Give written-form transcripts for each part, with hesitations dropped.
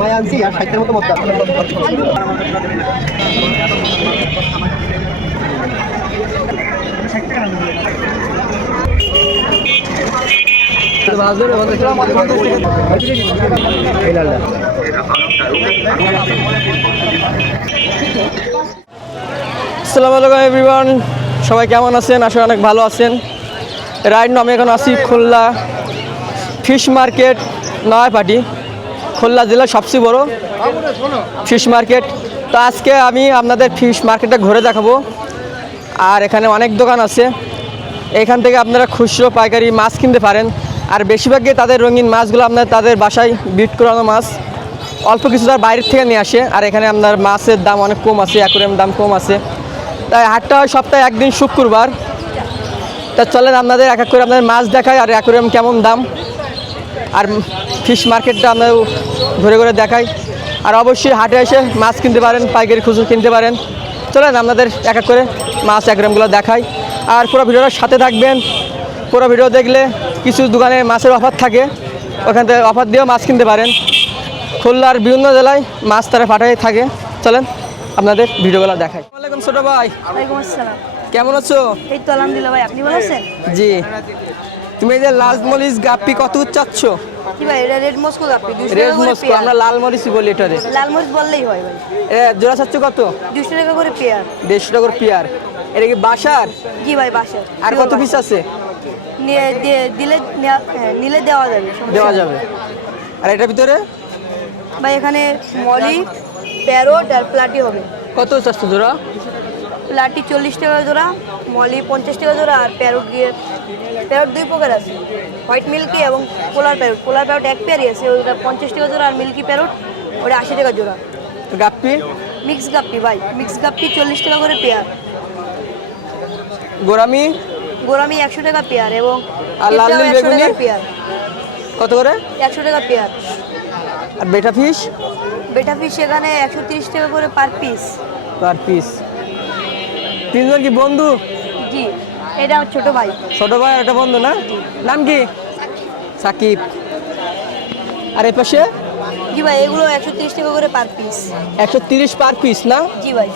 মাই আনছি আর 60 এর মতো মত আসসালামু আলাইকুম এভরিওয়ান, সবাই কেমন আছেন? আসলে অনেক ভালো আছেন। রাইট নাও আমি এখন আছি খুলনা ফিশ মার্কেট, নয়াপাটি, খুলনা জেলার সবচেয়ে বড় ফিশ মার্কেট। তো আজকে আমি আপনাদের ফিশ মার্কেটটা ঘুরে দেখাবো। আর এখানে অনেক দোকান আছে, এখান থেকে আপনারা খুচরো পাইকারি মাছ কিনতে পারেন। আর বেশিরভাগই তাদের রঙিন মাছগুলো আপনার তাদের বাসায় বিট করানো মাছ, অল্প কিছু তার বাইরের থেকে নিয়ে আসে। আর এখানে আপনার মাছের দাম অনেক কম আছে, অ্যাকুরিয়াম দাম কম আছে। তাই হাটটা হয় সপ্তাহে একদিন শুক্রবার। তা চলেন আপনাদের এক এক করে আপনাদের মাছ দেখায় আর অ্যাকুরিয়াম কেমন দাম, আর ফিশ মার্কেটটা আপনার ঘুরে ঘুরে দেখাই। আর অবশ্যই হাটে এসে মাছ কিনতে পারেন, পাইকারি খুচরো কিনতে পারেন। চলেন আপনাদের এক এক করে মাছ অ্যাকুরিয়ামগুলো দেখাই। আর পুরো ভিডিওটার সাথে থাকবেন। পুরো ভিডিও দেখলে কিছু দোকানে মাছের অফার থাকে, ওখান থেকে অফার দিয়েও মাছ কিনতে পারেন। খুলনার বিভিন্ন জেলায় মাছ তারা পাঠাই থাকে। চলেন আপনাদের ভিডিওগুলো দেখাই। ওয়ালাইকুম ছোট ভাই। ওয়ালাইকুম আসসালাম। কেমন আছো? এই তো আলহামদুলিল্লাহ ভাই, আপনি ভালো আছেন? জি। তুমি এই যে লাল মরিচ গাপ্পি কত চাচ্ছ? কি ভাই, এটা রেড মস্কো আপনি 200 রেড টাকা করে মস্কো, পেয়ার। আমরা লাল মরিচই বলি এটারে। লাল মরিচ বললেই হয় ভাই। জোড়া চাচ্ছ কত? 200 টাকা করে পেয়ার। 150 টাকা করে পেয়ার। এটা কি বাসার? জি ভাই, বাসার। আর কত পিস আছে? নিলে দেওয়া যাবে, দেওয়া যাবে। আর এটার ভিতরে ভাই এখানে মলি, প্যারোট আর প্লাটি হবে। কত চাচ্ছ জোড়া? প্লাটি 40 টাকা জোড়া, মলি 50 টাকা জোড়া, আর প্যারোট দুই প্রকার আছে, হোয়াইট মিল্কি এবং পোলার প্যারোট। পোলার প্যারোট এক পেয়ারই আছে, ওটা 50 টাকা জোড়া। আর মিল্কি প্যারোট ওটা 80 টাকা জোড়া। গাপ্পি? মিক্স গাপ্পি ভাই, মিক্স গাপ্পি 40 টাকা করে পেয়ার। গোরামি? গোরামি 100 টাকা পেয়ার এবং আর লাল নীল বেগুনি পেয়ার কত করে? 100 টাকা পেয়ার। আর বেটা ফিশ? বেটা ফিশ এখানে 130 টাকা করে পার পিস। Per piece. তিনজন কি বন্ধু? জি, এটা আমার ছোট ভাই। ছোট ভাই আর একটা বন্ধু না? নাম কি? সাকিব। আর এই পাশে? জি ভাই, এগুলো 130 টাকা করে পার পিস। 130 পার পিস না? জি ভাই,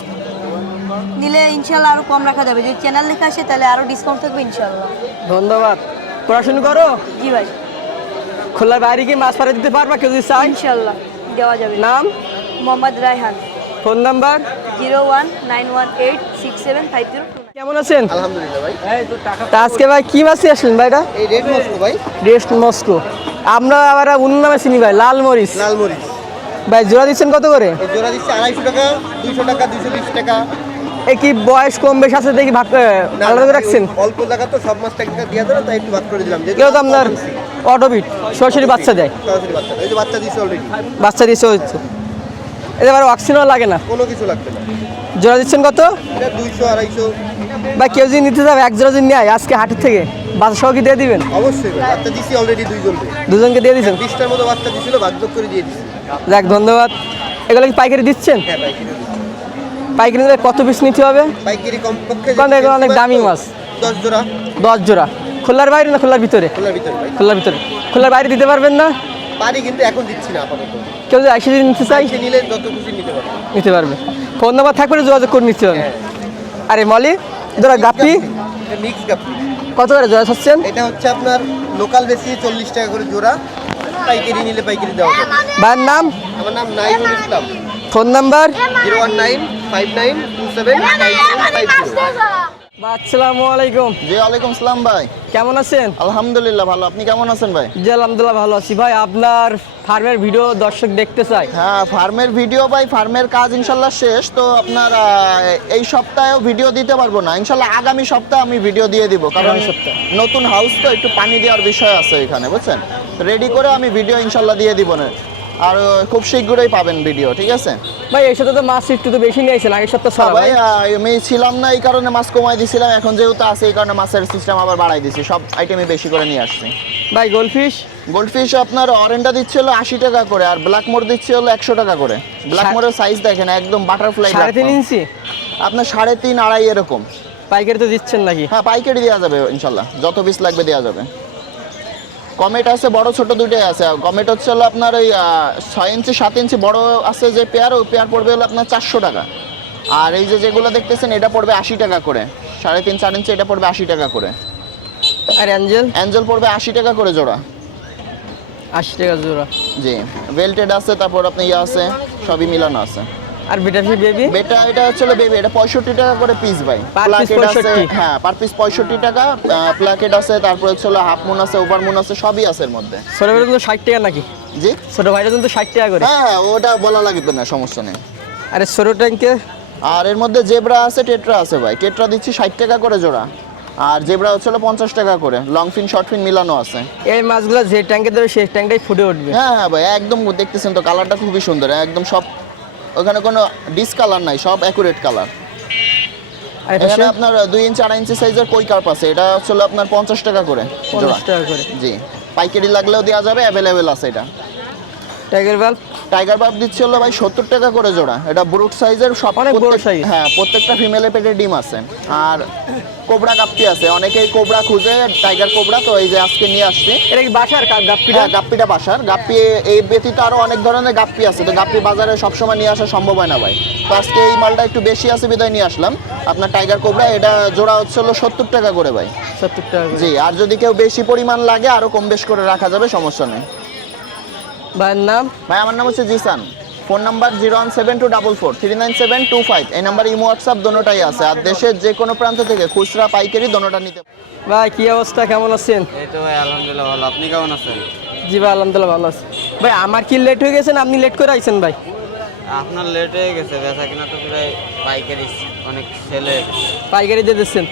নিলে ইনশাল্লাহ আরো কম রাখা যাবে। যদি চ্যানেল লেখা আসে তাহলে আরো ডিসকাউন্ট থাকবে ইনশাল্লাহ। ধন্যবাদ। পড়াশোনা করো? জি ভাই, খোলার বাইরে কি মাছ পাঠিয়ে দিতে পারবা কেউ যদি চাই? ইনশাল্লাহ দেওয়া যাবে। নাম? মোহাম্মদ রায়হান। Phone number? 01918675029। কেমন আছেন? আলহামদুলিল্লাহ ভাই। তা আজকে ভাই কি মাছ নিয়ে আসলেন ভাই? এটা এই রেড মস্কো ভাই। Red Moscow. আমরা আবার অন্য নামে চিনি ভাই, লাল মরিচ। লাল মরিচ ভাই জোড়া দিচ্ছেন কত করে? এই জোড়া দিচ্ছে 250 টাকা, 200 টাকা, 220 টাকা। এই কি বয়স কম বেশ আছে দেখি ভাগ আলাদা করে রাখছেন? অল্প জায়গা তো সব মাছ টাকা দিয়ে দেবে, তাই একটু ভাগ করে দিলাম। কেউ তো আপনার অটোবিট সরাসরি বাচ্চা দেয়। সরাসরি বাচ্চা, এই যে বাচ্চা দিচ্ছে অলরেডি। বাচ্চা দিচ্ছে হচ্ছে, এতে আবার অক্সিজেনও লাগে না। কোনো কিছু লাগবে না। জোড়া দিচ্ছেন কত? এটা 200, 250। ভাই কেউ যদি নিতে যাবে এক জোড়া যদি নেয় আজকে হাটের থেকে, বাচ্চা সহ কি দিয়ে দিবেন? অবশ্যই ভাই, বাচ্চা দিচ্ছি অলরেডি দুইজনকে। দুজনকে দিয়ে দিচ্ছেন? 20টার মতো বাচ্চা দিছিল, ভাগযোগ করে দিয়ে দিচ্ছি। যাক ধন্যবাদ। এগুলো কি পাইকারি দিচ্ছেন? হ্যাঁ পাইকারি দিচ্ছি। পাইকারি নিলে কত পিস নিতে হবে? পাইকারি কমপক্ষে কারণ এগুলো অনেক দামি মাছ। 10 জোড়া। 10 জোড়া। খোলার বাইরে না খোলার ভিতরে? খোলার ভিতরে ভাই। খোলার ভিতরে। খোলার বাইরে দিতে পারবেন না? পারি, কিন্তু এখন দিচ্ছি না আপাতত। কেউ যদি আইসে যদি নিতে চাই সে নিলে যত খুশি নিতে পারবে। নিতে পারবে। ফোন নাম্বার থাকবে, যোগাযোগ করে নিতে হবে। আরে মলি জোড়া গাপ্পি এটা মিক্স গাপ্পি। কত করে জোড়া চাচ্ছেন? এটা হচ্ছে আপনার লোকাল বেশি 40 টাকা করে জোড়া, পাইকারি নিলে পাইকারি দেওয়া যাবে। ভাইয়ের নাম? আমার নাম নাইমুল ইসলাম। Phone number? 01959275250। আসসালামু আলাইকুম। জি ওয়ালাইকুম সালাম ভাই, কেমন আছেন? আলহামদুলিল্লাহ ভালো। আপনি কেমন আছেন ভাই? জি আলহামদুলিল্লাহ ভালো আছি ভাই। আপনার ফার্মের ভিডিও দর্শক দেখতে চাই। হ্যাঁ, ফার্মের ভিডিও ভাই, ফার্মের কাজ ইনশাল্লাহ শেষ তো। আপনার এই সপ্তাহেও ভিডিও দিতে পারবো না, ইনশাল্লাহ আগামী সপ্তাহে আমি ভিডিও দিয়ে দিব, কারণ নতুন হাউস তো একটু পানি দেওয়ার বিষয় আছে এখানে, বুঝছেন। রেডি করে আমি ভিডিও ইনশাল্লাহ দিয়ে দিব না, আর খুব শীঘ্রই পাবেন ভিডিও, ঠিক আছে ভাই? এর সাথে তো মাছ একটু তো বেশি নিয়েছেন আগের সপ্তাহ ছাড়া ভাই। আমি ছিলাম না এই কারণে মাছ কমাই দিছিলাম, এখন যেহেতু আছে এই কারণে মাছের সিস্টেম আবার বাড়াই দিছি, সব আইটেমই বেশি করে নিয়ে আসছি ভাই। গোল্ডফিশ? গোল্ডফিশ আপনার অরেঞ্জটা দিচ্ছে হলো 80 টাকা করে, আর ব্ল্যাক মোর দিচ্ছে হলো 100 টাকা করে। ব্ল্যাক মোরের সাইজ দেখেন একদম বাটারফ্লাই। 3.5 ইঞ্চি? আপনার 3.5 2.5 এরকম। পাইকারি তো দিচ্ছেন নাকি? হ্যাঁ পাইকারি দেওয়া যাবে ইনশাল্লাহ, যত পিস লাগবে দেওয়া যাবে। কমেট আছে বড় ছোট দুটোই আছে। কমেট হচ্ছে হলো আপনার ওই 6 ইঞ্চি 7 ইঞ্চি বড় আছে যে পেয়ার, ওই পেয়ার পড়বে হলো আপনার 400 টাকা। আর এই যে যেগুলো দেখতেছেন এটা পড়বে 80 টাকা করে, 3.5 4 ইঞ্চি এটা পড়বে 80 টাকা করে। আর অ্যাঞ্জেল? অ্যাঞ্জেল পড়বে 80 টাকা করে জোড়া। 80 টাকা জোড়া। জি, বেল্টেড আছে, তারপর আপনি ইয়ে আছে, সবই মিলানো আছে। আর বেটা বেবি? বেটা এটা হচ্ছে বেবি, এটা 65 টাকা করে পিস ভাই। Per piece প্লাকেট আছে, 65? হ্যাঁ পার পিস 65 টাকা। প্লাকেট আছে, তারপর হচ্ছে হাফ মুন আছে, ওভার মুন আছে, সবই আছে এর মধ্যে। ছোট ভাইটা কিন্তু 60 টাকা নাকি? জি, ছোট ভাইটা কিন্তু 60 টাকা করে। হ্যাঁ হ্যাঁ ওটা বলা লাগবে না, সমস্যা নেই। আরে ছোট ট্যাঙ্কে? আর এর মধ্যে জেব্রা আছে, টেট্রা আছে ভাই। টেট্রা দিচ্ছি 60 টাকা করে জোড়া, আর জেব্রা হচ্ছে 50 টাকা করে। লং ফিন শর্ট ফিন মিলানো আছে। এই মাছগুলো যে ট্যাঙ্কে দেবে সেই ট্যাঙ্কটাই ফুটে উঠবে। হ্যাঁ হ্যাঁ ভাই, একদম দেখতেছেন তো কালারটা খুবই সুন্দর, একদম সব, ওখানে কোনো ডিসকালার নাই, সব অ্যাকুরেট কালার। আর এখানে আপনার 2 ইঞ্চি 2.5 ইঞ্চি সাইজের কই কার্প আছে, এটা হচ্ছে আপনার 50 টাকা করে জোড়া। 50 টাকা করে। জি, পাইকারি লাগলেও দেওয়া যাবে, অ্যাভেলেবেল আছে এটা। Tiger bulb? টাইগার বাল্ব দিচ্ছে হলো ভাই 70 টাকা করে জোড়া। এটা ব্রুট সাইজের, সব অনেক বড় size। হ্যাঁ, প্রত্যেকটা ফিমেলের পেটে ডিম আছে। আর কোবরা গাপ্পি আছে, অনেকেই কোবরা খুঁজে, টাইগার কোবরা, তো এই যে আজকে নিয়ে আসছি। এটা কি বাসার গাপ্পিটা? হ্যাঁ, গাপ্পিটা বাসার। গাপ্পি এই ব্যতীত আরো অনেক ধরনের গাপ্পি আছে, তো গাপ্পি বাজারে সবসময় নিয়ে আসা সম্ভব হয় না ভাই, তো আজকে এই মালটা একটু বেশি আছে বিদায় নিয়ে আসলাম। আপনার টাইগার কোবরা, এটা জোড়া হচ্ছে হলো 70 টাকা করে ভাই। 70 টাকা করে। জি, আর যদি কেউ বেশি পরিমাণ লাগে আরো কম বেশ করে রাখা যাবে, সমস্যা নেই। ভাইয়ের নাম? ভাই আমার নাম হচ্ছে জিসান। Phone number 01724439725। এই নাম্বার ইমো হোয়াটসঅ্যাপ দোনোটাই আছে। আর দেশের যে কোনো প্রান্ত থেকে খুচরা পাইকারি দোনোটা নিতে। ভাই কি অবস্থা, কেমন আছেন? এই তো ভাই আলহামদুলিল্লাহ ভালো, আপনি কেমন আছেন? জি ভাই আলহামদুলিল্লাহ ভালো আছি। ভাই আমার কি লেট হয়ে গেছে না আপনি লেট করে আইছেন ভাই? আপনার লেট হয়ে গেছে, বেচা কিনা তো প্রায় পাইকারি অনেক সেলে। পাইকারি দিয়ে দিচ্ছেন?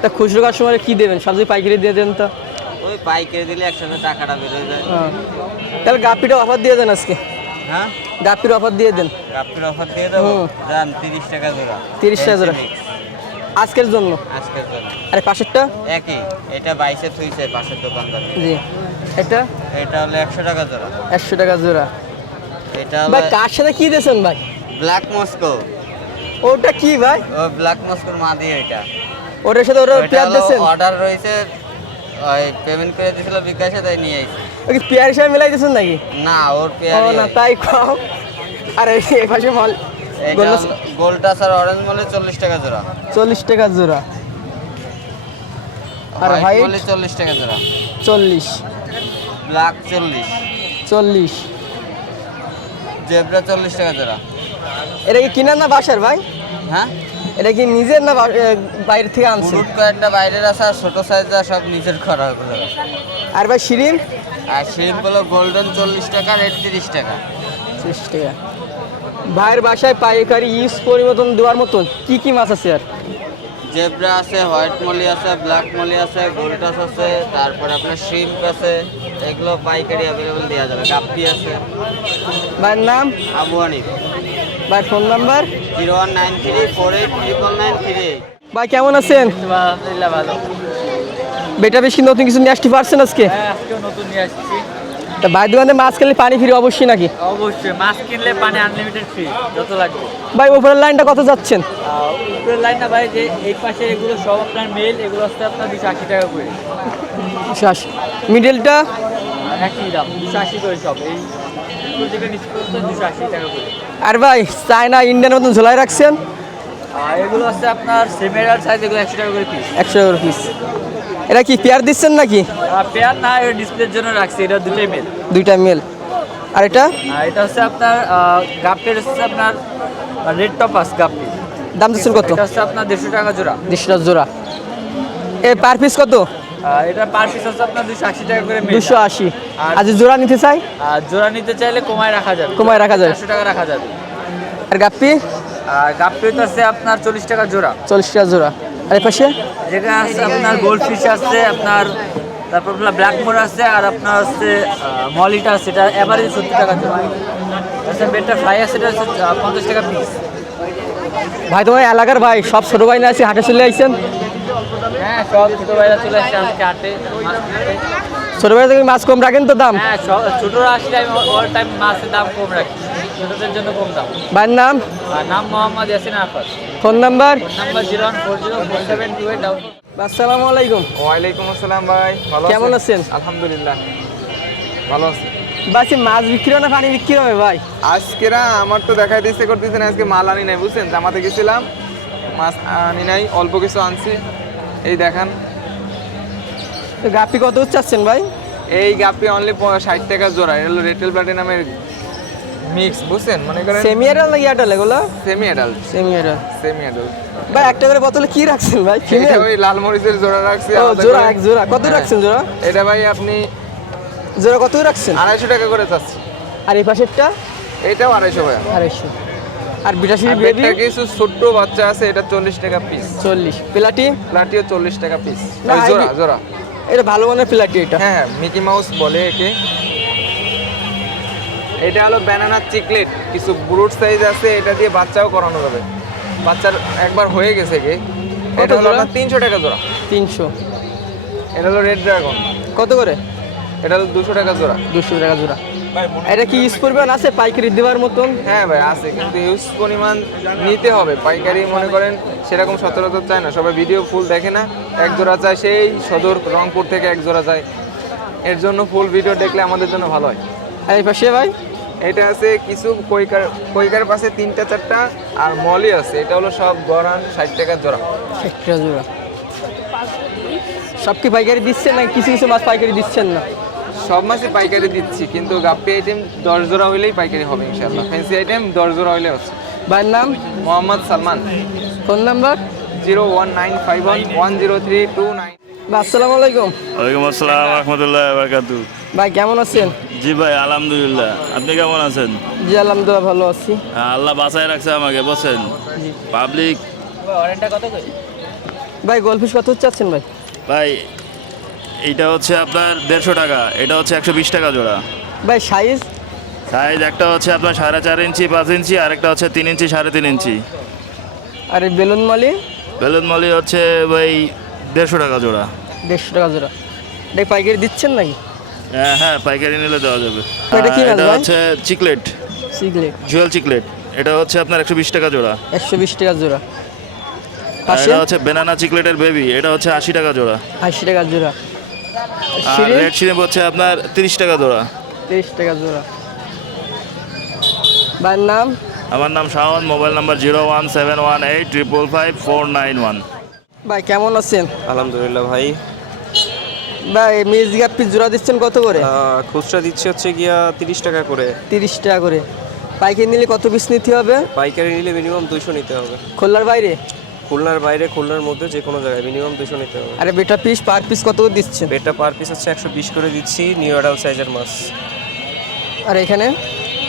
তা খুচরো কাস্টমারে কি দেবেন, সবজি পাইকারি দিয়ে দেন তো। ওই পাইকারি দিলে একসাথে টাকাটা বেরোয় যায়। তাহলে গাপ্পিটা অফার দিয়ে দেন আজকে। হ্যাঁ, গাপ্পির অফার দিয়ে দেন। কাপড় অফার দিয়ে দেবো। হুম। যান 30 টাকা জোড়া। 30 টাকা জোড়া Fancy mix, আজকের জন্য। আজকের জন্য আরে পাশেরটা? একই, এটা 22-এ থুইছে পাশের দোকানদার। জি। এটা এটা হলো 100 টাকা জোড়া। 100 টাকা জোড়া। এটা হলো ভাই কার সাথে কি দিয়েছেন ভাই? Black Moscow. ওটা কি ভাই? ও ব্ল্যাক মস্কোর মা দিয়ে এটা। ওটার সাথে ওরা পেয়ার দিয়েছেন? অর্ডার রয়েছে, ওই পেমেন্ট করে দিয়েছিল বিকাশে, তাই নিয়ে আইছি। ওই কি পেয়ার হিসাবে মিলাই দিয়েছেন নাকি? না, ওর ও পেয়ারই না হয়। তাই কম। আর এই পাশে মাল এটা গোলটাস আর অরেঞ্জ মলে 40 টাকা জোড়া। 40 টাকা জোড়া। আর হোয়াইট white? মলে 40 টাকা জোড়া। 40 ব্ল্যাক 40, 40। জেব্রা 40 টাকা জোড়া। এটা কি কিনার না বাসার ভাই? হ্যাঁ, এটা কি নিজের না বাইরে থেকে আনছেন? বুলুট কয়েকটা বাইরের আছে, আর ছোট সাইজটা সব নিজের করা হলো। আর ভাই শিরিম? আর শিম্পগুলো গোল্ডেন 40 টাকা, রেড 30 টাকা। 30 টাকা। ভাইয়ের বাসায় পাইকারি ইউজ পরিবর্তন দেওয়ার মতন কি কি মাছ আছে? আর জেব্রা আছে, হোয়াইট মলি আছে, ব্ল্যাক মলি আছে, গোল্ডাস আছে, তারপরে আপনার শ্রিম্প আছে, এগুলো পাইকারি অ্যাভেলেবেল দেওয়া যাবে। গাপ্পি আছে। ভাইয়ের নাম? আবু হানিফ। ভাই ফোন নাম্বার? 0193489938। ভাই কেমন আছেন? আলহামদুলিল্লাহ ভালো। বেটা বেশি নতুন কিছু নিয়ে আসতে পারছেন আজকে? হ্যাঁ, আজকেও নতুন নিয়ে আসছি। তা ভাই দোকানে মাছ খেলে পানি ফ্রি অবশ্যই নাকি? অবশ্যই, মাছ কিনলে পানি আনলিমিটেড ফ্রি, যত লাগবে। ভাই উপরের লাইনটা কত যাচ্ছেন? উপরের লাইন না ভাই, যে এই পাশে এগুলো সব আপনার মেল, এগুলো হচ্ছে আপনার 280 টাকা করে। মিডলটা? একই দাম, 280 করে সব। এই উপর থেকে নিচে পর্যন্ত 280 টাকা করে। আর ভাই চায়না ইন্ডিয়ান মতন ঝোলাই রাখছেন? আর এগুলো হচ্ছে আপনার সেমিরাল সাইজ, এগুলো 100 টাকা করে পিস। 100 টাকা পিস। এটা কি পেয়ার দিচ্ছেন নাকি? পেয়ার না, এটা ডিসপ্লের জন্য রাখছি, এটা দুটোই মেল। দুইটা মেল। আর এটা? আর এটা হচ্ছে আপনার গাপ্পির হচ্ছে আপনার রেড টপাস গাপ্পি। দাম দিচ্ছেন কত? এটা হচ্ছে আপনার 150 টাকা জোড়া। 150 টাকা জোড়া। এ পার পিস কত? এটা পার পিস হচ্ছে আপনার 280 টাকা করে মেল। 280। আর যদি জোড়া নিতে চাই? আর জোড়া নিতে চাইলে কমায় রাখা যাবে। কমায় রাখা যাবে। 400 টাকা রাখা যাবে। আর গাপ্পি? আর গাপ্পি তো আছে আপনার 40 টাকা জোড়া। 40 টাকা জোড়া। আর এই পাশে? যেখানে আছে আপনার গোল্ড ফিশ আছে আপনার, তারপর আপনার ব্ল্যাক মোর আছে, আর আপনার হচ্ছে মলিটা আছে, এটা এভারেজ 70 টাকা জোড়া। আচ্ছা, বেডটা ফ্রাই আছে, এটা হচ্ছে 50 টাকা পিস। ভাই তোমার এলাকার ভাই সব ছোট ভাই না আছে হাটে চলে আইছেন? হ্যাঁ, সব ছোটো ভাইরা চলে আসছে আজকে হাটে মাছ কিনতে। ছোট ভাই থেকে মাছ কম রাখেন তো দাম? হ্যাঁ, ছোটোরা আসলে আমি অল টাইম মাছের দাম কম রাখি, ছোটোদের জন্য কম দাম। ভাইয়ের নাম? আর নাম Mohammad Yasin Afad. Phone number? Number 01404728 আসসালামু আলাইকুম। ওয়ালাইকুম আসসালাম ভাই, ভালো কেমন আছেন? আলহামদুলিল্লাহ ভালো আছি। বাসি মাছ বিক্রি হয় না পানি বিক্রি হবে ভাই? আজকেরা আমার তো দেখাই দিচ্ছে করতেছেন, আজকে মাল আনি নাই বুঝছেন, জামাতে গেছিলাম মাছ আনি নাই, অল্প কিছু আনছি। এই দেখান তো গাপি কত চাচ্ছেন ভাই? এই গাপ্পি অনলি 60 টাকা জোড়া। এটা হলো রেটেল প্লাটিনামের মিক্স বুঝছেন, মনে করেন সেমি এডাল নাকি এডাল এগুলো? Semi adult. সেমি এডাল। সেমি অ্যাডাল্ট ভাই একটা করে বোতলে কি রাখছেন ভাই? এটা ফিমেল? ওই লাল মরিচের জোড়া রাখছি ও আলাদা জোড়া, করে। এক জোড়া কত হ্যাঁ। রাখছেন জোড়া? এটা ভাই আপনি জোড়া কত রাখছেন? 250 টাকা করে চাচ্ছি। আর এই পাশেরটা? এটাও 250 ভাইয়া। 250। আর বিটাশি আর বেবি? একটা কিছু ছোট্ট বাচ্চা আছে, এটা 40 টাকা পিস। 40। প্লাটি? প্লাটিও 40 টাকা পিস। না, জোড়া হাইব্রিড। জোড়া। এটা ভালো মানের প্লাটি এটা। হ্যাঁ হ্যাঁ, মিকি মাউস বলে একে। এটা হলো ব্যানানা চিকলেট, কিছু ব্রুট সাইজ আছে, এটা দিয়ে বাচ্চাও করানো যাবে। বাচ্চার একবার হয়ে গেছে কি। এটা হলো জোড়া? আপনার 300 টাকা জোড়া। 300। এটা হলো রেড ড্রাগন, কত করে? এটা হলো 200 টাকা জোড়া। 200 টাকা জোড়া। এটা কি ইউজ করবেন আছে পাইকারি দেওয়ার মতন? হ্যাঁ ভাই আছে, কিন্তু হিউজ পরিমাণ নিতে হবে। পাইকারি মনে করেন সেরকম সচরাচর চায় না, সবাই ভিডিও ফুল দেখে না। এক জোড়া চায় সেই সদর রংপুর থেকে এক জোড়া চায়, এর জন্য ফুল ভিডিও দেখলে আমাদের জন্য ভালো হয়। আর এই পাশে ভাই? এটা আছে কিছু কইকার পাশে 3টা 4টা, আর মলি আছে। এটা হলো সব গরান 60 টাকা জোড়া। 60 টাকা জোড়া। সব কি পাইকারি দিচ্ছেন নাকি কিছু কিছু মাছ পাইকারি দিচ্ছেন না? সব মাছই পাইকারি দিচ্ছি, কিন্তু গাপ্পি আইটেম 10 জোড়া হইলেই পাইকারি হবে ইনশাআল্লাহ। ফ্যান্সি আইটেম 10 জোড়া হইলে হচ্ছে। ভাইয়ের নাম? মোহাম্মদ সালমান। Phone number? 01951103229। আসসালামু আলাইকুম। ওয়ালাইকুম আসসালাম রহমতুল্লাহ বারাকাতু। ভাই কেমন আছেন? জি ভাই আলহামদুলিল্লাহ, আপনি কেমন আছেন? জি আলহামদুলিল্লাহ ভালো আছি। আল্লাহ বাঁচায় রাখছে আমাকে, বলছেন পাবলিক। ভাই গোলফিশ কত চাচ্ছেন ভাই? ভাই এইটা হচ্ছে আপনার 150 টাকা, এটা হচ্ছে 120 টাকা জোড়া। ভাই সাইজ? সাইজ একটা হচ্ছে আপনার 4.5 ইঞ্চি 5 ইঞ্চি, আর একটা হচ্ছে 3 ইঞ্চি 3.5 ইঞ্চি। আর এই বেলুন মালি? বেলুন মলি হচ্ছে ভাই 150 টাকা জোড়া। 150 টাকা জোড়া। এটা পাইকারি দিচ্ছেন নাকি? হ্যাঁ হ্যাঁ, পাইকারি নিলে দেওয়া যাবে। এটা কি মাছ এটা ভাই? হচ্ছে চিকলেট, সিগলেট। জুয়েল চিকলেট। এটা হচ্ছে আপনার 120 টাকা জোড়া। 120 টাকা জোড়া। আর পাশে? এটা হচ্ছে বেনানা চিকলেটের বেবি, এটা হচ্ছে 80 টাকা জোড়া। 80 টাকা জোড়া। আর শিরিন? রেড শিরিপ হচ্ছে আপনার 30 টাকা জোড়া। 30 টাকা জোড়া। ভাইয়ের নাম? আমার নাম শাওন, মোবাইল নাম্বার 01718555491। ভাই কেমন আছেন? আলহামদুলিল্লাহ ভাই। ভাই মেজ গাপ্পি জোড়া দিচ্ছেন কত করে? খুচরা দিচ্ছে হচ্ছে গিয়া 30 টাকা করে। 30 টাকা করে। পাইকারি নিলে কত পিস নিতে হবে? পাইকারি নিলে মিনিমাম 200 নিতে হবে। খোলার বাইরে? খুলনার বাইরে, খুলনার মধ্যে যে কোনো জায়গায় মিনিমাম 200 নিতে হবে। আরে বেটা পিস পার পিস কত করে দিচ্ছেন? বেটা পার পিস হচ্ছে 120 করে দিচ্ছি, নিউ অ্যাডাল্ট সাইজের মাছ। আর এখানে?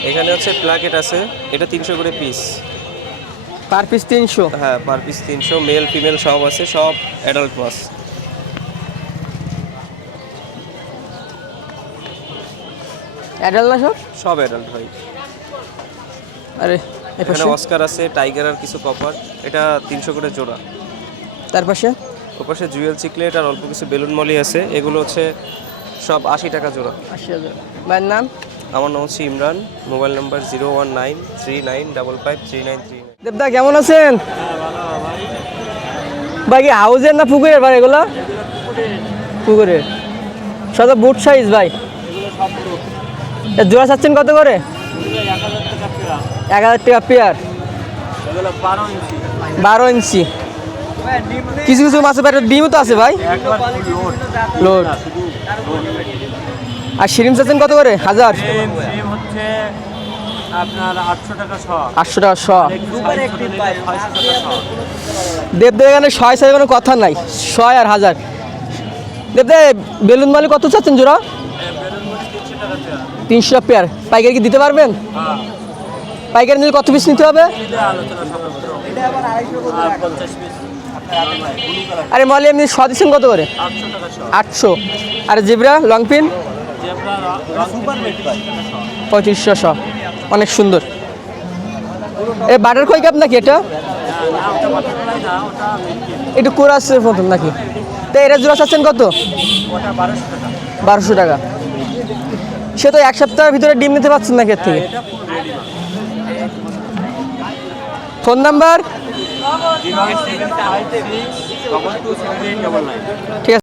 এখানে হচ্ছে প্লাকেট আছে, এটা 300 করে পিস। Per piece 300? হ্যাঁ পার পিস 300, মেল ফিমেল সব আছে, সব অ্যাডাল্ট মাছ। অ্যাডাল না সব? সব অ্যাডাল্ট ভাই। আরে এখানে অস্কার আছে, টাইগার আর কিছু কপার, এটা 300 করে জোড়া। তার পাশে? ওপাশে জুয়েল চিকলেট আর অল্প কিছু বেলুন মলি আছে, এগুলো হচ্ছে সব 80 টাকা জোড়া। 80,000। ভাইয়ের নাম? আমার নাম হচ্ছে ইমরান, মোবাইল নাম্বার 01939553939। দেবদা কেমন আছেন? ভাই কি হাউজের না পুকুরের ভাই এগুলো? পুকুরের। সব বুট সাইজ ভাই। জোড়া চাচ্ছেন কত করে? 1000 টাকা পেয়ার। 12 ইঞ্চি। কিছু কিছু মাছের পেটের ডিমও তো আছে ভাই। লোড। আর শিরিম চাচ্ছেন কত করে? 1000? হচ্ছে আপনার 800 টাকা শ। 800 টাকা শ। দেবদেব এখানে 100 কোনো কথা নাই, 100 আর 1000। দেবদে বেলুন মালি কত চাচ্ছেন জোড়া? 300 পেয়ার। পাইকারি কি দিতে পারবেন? পাইকারি নিলে কত পিস নিতে হবে? আরে মালি এমনি 100 দিচ্ছেন কত করে? 800। আর জিব্রা লং পিন? 3500। অনেক সুন্দর। এ বাটার কই কাপ নাকি এটা? একটু কোরাসের মতন নাকি? তো এরা জোড়া চাচ্ছেন কত? 1200 টাকা। সে তো এক সপ্তাহের ভিতরে ডিম নিতে পারছেন না এর থেকে। Phone number? 7272999। ঠিক আছে।